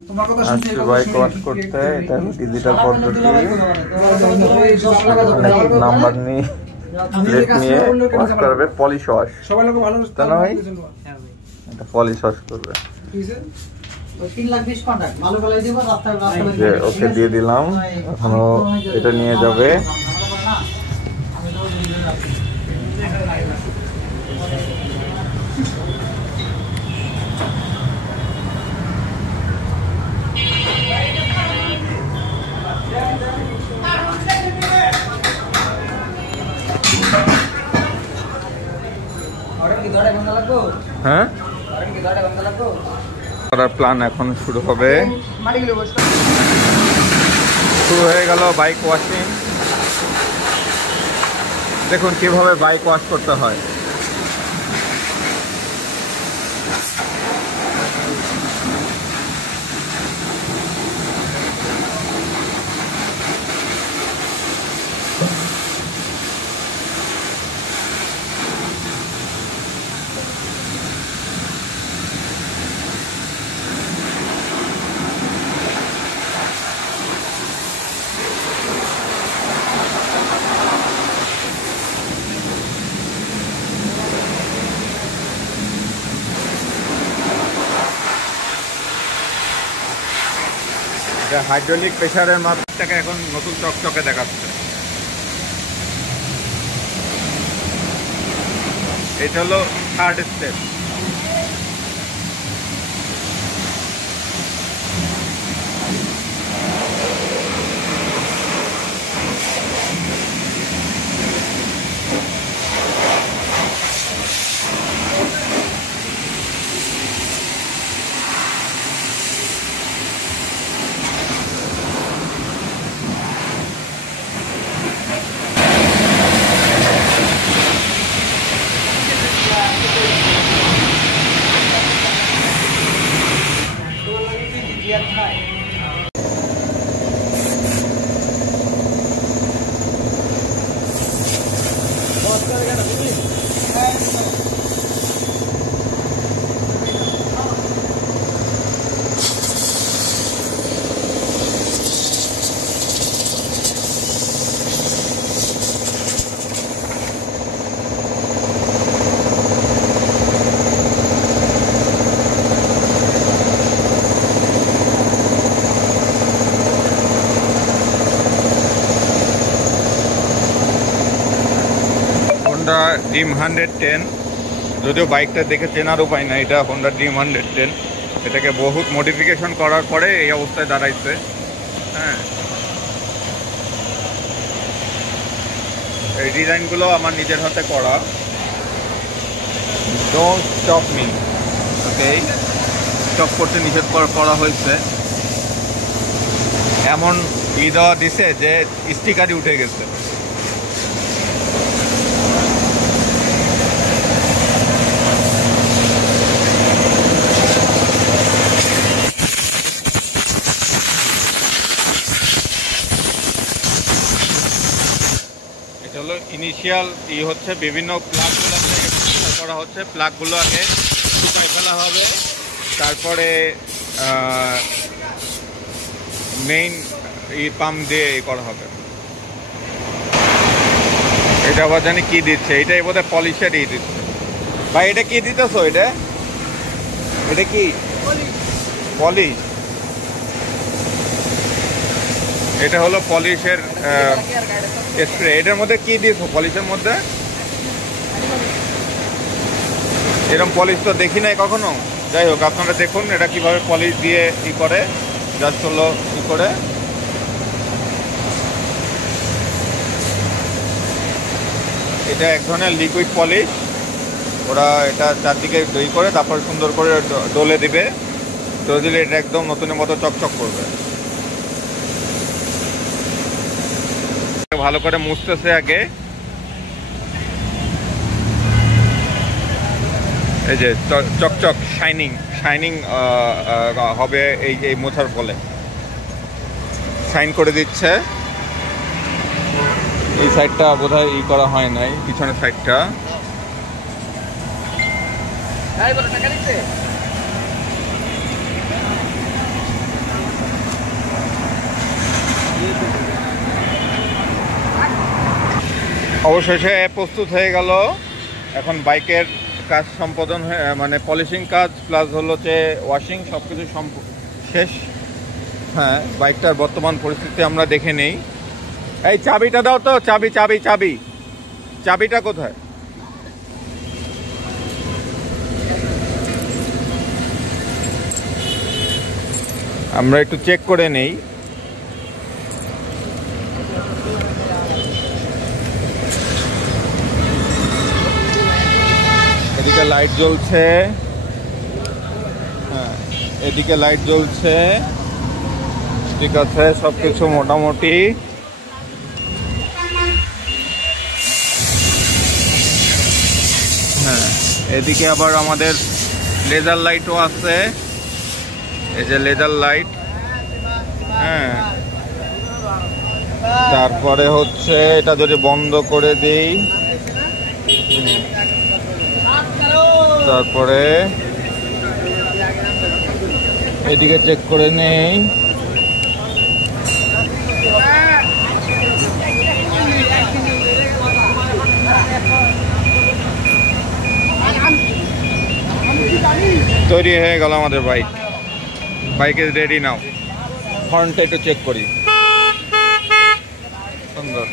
আসছি bike wash করতে। এটা ডিজিটাল পদ্ধতি, নাম্বার নিয়ে প্লেট নিয়ে ওয়াশ করবে, পলিশ ওয়াশ। তা না ভাই, এটা পলিশ ওয়াশ করবে। ওকে দিয়ে দিলাম, এখনো এটা নিয়ে যাবে। হ্যাঁ, করার প্ল্যান এখন শুরু হবে। শুরু হয়ে গেল বাইক ওয়াশিং। দেখুন কিভাবে বাইক ওয়াশ করতে হয়। হাইড্রোলিক প্রেসারের মাপটাকে এখন নতুন চকচকে দেখাচ্ছে। এটা হলো থার্ড স্টেপ। হোন্ডা ড্রিম 110, যদিও বাইকটা দেখে চেনার উপায় না, এটা হোন্ডা ড্রিম 110। এটাকে বহুত মডিফিকেশন করার পরে এই অবস্থায় দাঁড়াইছে। হ্যাঁ, এই ডিজাইনগুলো আমার নিজের হাতে করা। Don't stop me, okay, stop করতে নিষেধ করা হয়েছে। এমন দেওয়া দিছে যে স্টিকারই উঠে গেছে। হলো ইনিশিয়াল হচ্ছে বিভিন্ন প্লাগগুলো করা হচ্ছে। প্লাগগুলো আগে শুকায় ফেলা হবে, তারপরে মেইন পাম্প দিয়ে করা হবে। এটা আবার জানি কি দিচ্ছে, এটাই বোধহয় পলিশের দিচ্ছে। ভাই এটা কি দিতেছো? এটা কি পলিশ? এটা হলো পলিশের স্প্রে। এটার মধ্যে কি দিয়েছো পলিশের মধ্যে? এরকম পলিশ তো দেখি নাই কখনো। যাই হোক, আপনারা দেখুন এটা কিভাবে পলিশ দিয়ে করে। জাস্ট হলো করে এটা এক ধরনের লিকুইড পলিশ। ওরা এটা চারদিকে করে তারপর সুন্দর করে ডলে দিবে। ডলে দিলে এটা একদম নতুনের মতো চকচক করবে। ভালো করে মুছতেছে আগে। এই যে চকচক শাইনিং হবে এই মোছার ফলে। শাইন করে দিচ্ছে। এই সাইডটা বোধহয় করা হয় নাই, পিছনের সাইডটা। অবশেষে প্রস্তুত হয়ে গেল। এখন বাইকের কাজ সম্পাদন হয়ে মানে পলিশিং কাজ প্লাস হলো যে ওয়াশিং সব কিছু শেষ। হ্যাঁ, বাইকটার বর্তমান পরিস্থিতি আমরা দেখে নেই। এই চাবিটা দাও তো, চাবি চাবি চাবি চাবিটা কোথায়? আমরা একটু চেক করে নেই। এদিকে লাইট জ্বলছে, হ্যাঁ এদিকে লাইট জ্বলছে, ঠিক আছে সবকিছু মোটামুটি। হ্যাঁ, এদিকে আবার আমাদের লেজার লাইটও আছে, এই যে লেজার লাইট। হ্যাঁ, তারপরে হচ্ছে এটা যদি বন্ধ করে দিই, তারপরে এদিকে চেক করে নেই। তৈরি হয়ে গেল আমাদের বাইক। বাইক ইজ রেডি নাও। হর্নটা একটু চেক করি, সুন্দর।